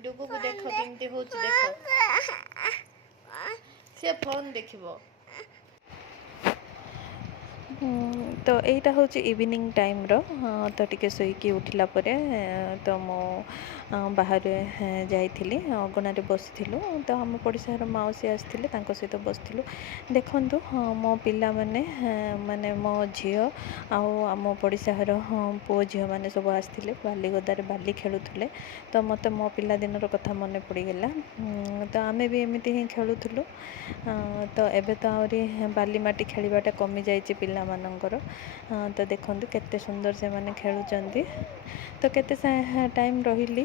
ଡୁଗୁକୁ ଦେଖ କେମିତି ହଉଛି ଦେଖ। ସେ ଫୋନ୍ ଦେଖିବ। ତ ଏଇଟା ହେଉଛି ଇଭିନିଂ ଟାଇମ୍ର। ତ ଟିକେ ଶୋଇକି ଉଠିଲା ପରେ ତ ମୁଁ ବାହାରେ ଯାଇଥିଲି, ଅଗଣାରେ ବସିଥିଲୁ। ତ ଆମ ପଡ଼ିଶାର ମାଉସୀ ଆସିଥିଲେ, ତାଙ୍କ ସହିତ ବସିଥିଲୁ। ଦେଖନ୍ତୁ ମୋ ପିଲାମାନେ ମାନେ ମୋ ଝିଅ ଆଉ ଆମ ପଡ଼ିଶା ଘର ପୁଅ ଝିଅମାନେ ସବୁ ଆସିଥିଲେ, ବାଲିଗଦାରେ ବାଲି ଖେଳୁଥିଲେ। ତ ମୋତେ ମୋ ପିଲାଦିନର କଥା ମନେ ପଡ଼ିଗଲା। ତ ଆମେ ବି ଏମିତି ହିଁ ଖେଳୁଥିଲୁ। ତ ଏବେ ତ ଆହୁରି ବାଲି ମାଟି ଖେଳିବାଟା କମିଯାଇଛି ପିଲାମାନଙ୍କର। ତ ଦେଖନ୍ତୁ କେତେ ସୁନ୍ଦର ସେମାନେ ଖେଳୁଛନ୍ତି। ତ କେତେ ଟାଇମ୍ ରହିଲି,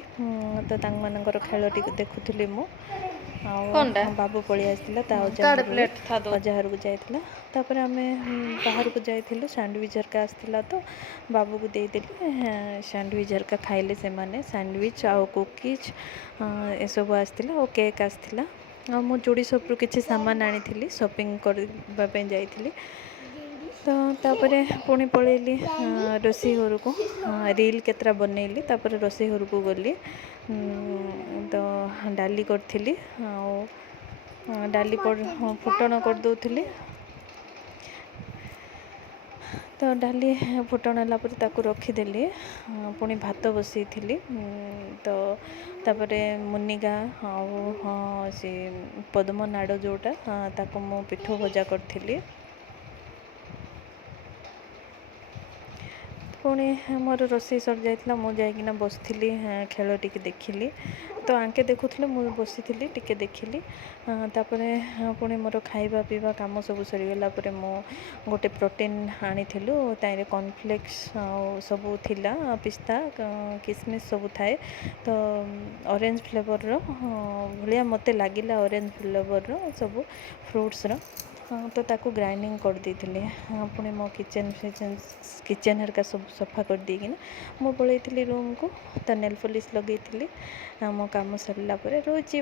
ତ ତାଙ୍କମାନଙ୍କର ଖେଳ ଟିକେ ଦେଖୁଥିଲି ମୁଁ। କ'ଣଟା ଆଉ ବାବୁ ପଳେଇ ଆସିଥିଲା ତା କାଢ଼େ ଅଜାଘରରୁ, ପ୍ଲେଟ୍ ଥା ଦଉ ଅଜାଘରକୁ ଯାଇଥିଲା। ତାପରେ ଆମେ ବାହାରକୁ ଯାଇଥିଲୁ, ସ୍ୟାଣ୍ଡୱିଚ୍ ହେରିକା ଆସିଥିଲା ତ ବାବୁକୁ ଦେଇଦେଲି। ସ୍ୟାଣ୍ଡୱିଚ୍ ହେରିକା ଖାଇଲେ ସେମାନେ। ସ୍ୟାଣ୍ଡୱିଚ୍ ଆଉ କୁକିଜ୍ ଏସବୁ ଆସିଥିଲା, ଆଉ କେକ୍ ଆସିଥିଲା। ଆଉ ମୁଁ ଜୁଡ଼ି ସପ୍ରୁ କିଛି ସାମାନ ଆଣିଥିଲି, ସପିଂ କରିବା ପାଇଁ ଯାଇଥିଲି। ତ ତାପରେ ପୁଣି ପଳେଇଲି ରୋଷେଇ ଘରକୁ। ରିଲ୍ କେତେଟା ବନେଇଲି, ତାପରେ ରୋଷେଇ ଘରକୁ ଗଲି। ତ ଡାଲି କରିଥିଲି, ଆଉ ଡାଲି ଫୁଟଣ କରିଦେଉଥିଲି। ତ ଡାଲି ଫୁଟଣ ହେଲା ପରେ ତାକୁ ରଖିଦେଲି। ପୁଣି ଭାତ ବସାଇଥିଲି। ତ ତାପରେ ମୁନିଗା ଆଉ ସେ ପଦ୍ମ ନାଡ଼ ଯେଉଁଟା, ତାକୁ ମୁଁ ପିଠଉ ଭଜା କରିଥିଲି। ପୁଣି ମୋର ରୋଷେଇ ସରିଯାଇଥିଲା, ମୁଁ ଯାଇକିନା ବସିଥିଲି, ଖେଳ ଟିକେ ଦେଖିଲି। ତ ଆଙ୍କେ ଦେଖୁଥିଲେ, ମୁଁ ବସିଥିଲି ଟିକେ ଦେଖିଲି। ତାପରେ ପୁଣି ମୋର ଖାଇବା ପିଇବା କାମ ସବୁ ସରିଗଲା ପରେ ମୁଁ ଗୋଟେ ପ୍ରୋଟିନ୍ ଆଣିଥିଲୁ, ତାହିଁରେ କର୍ଣ୍ଣଫ୍ଲେକ୍ସ ଆଉ ସବୁ ଥିଲା, ପିସ୍ତା କିସମିସ୍ ସବୁ ଥାଏ। ତ ଅରେଞ୍ଜ ଫ୍ଲେଭର୍ର ଭଳିଆ ମୋତେ ଲାଗିଲା, ଅରେଞ୍ଜ ଫ୍ଲେଭର୍ର ସବୁ ଫ୍ରୁଟ୍ସର। ତ ତାକୁ ଗ୍ରାଇଣ୍ଡିଙ୍ଗ କରିଦେଇଥିଲି। ପୁଣି ମୋ କିଚେନ୍ ହେରିକା ସବୁ ସଫା କରିଦେଇକିନା ମୁଁ ପଳାଇଥିଲି ରୁମ୍କୁ। ତ ନେଲ୍ ପଲିସ୍ ଲଗାଇଥିଲି। ମୋ କାମ ସରିଲା ପରେ ରହୁଛି।